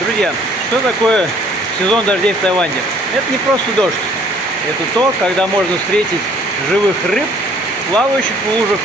Друзья, что такое сезон дождей в Таиланде? Это не просто дождь. Это то, когда можно встретить живых рыб, плавающих в лужах,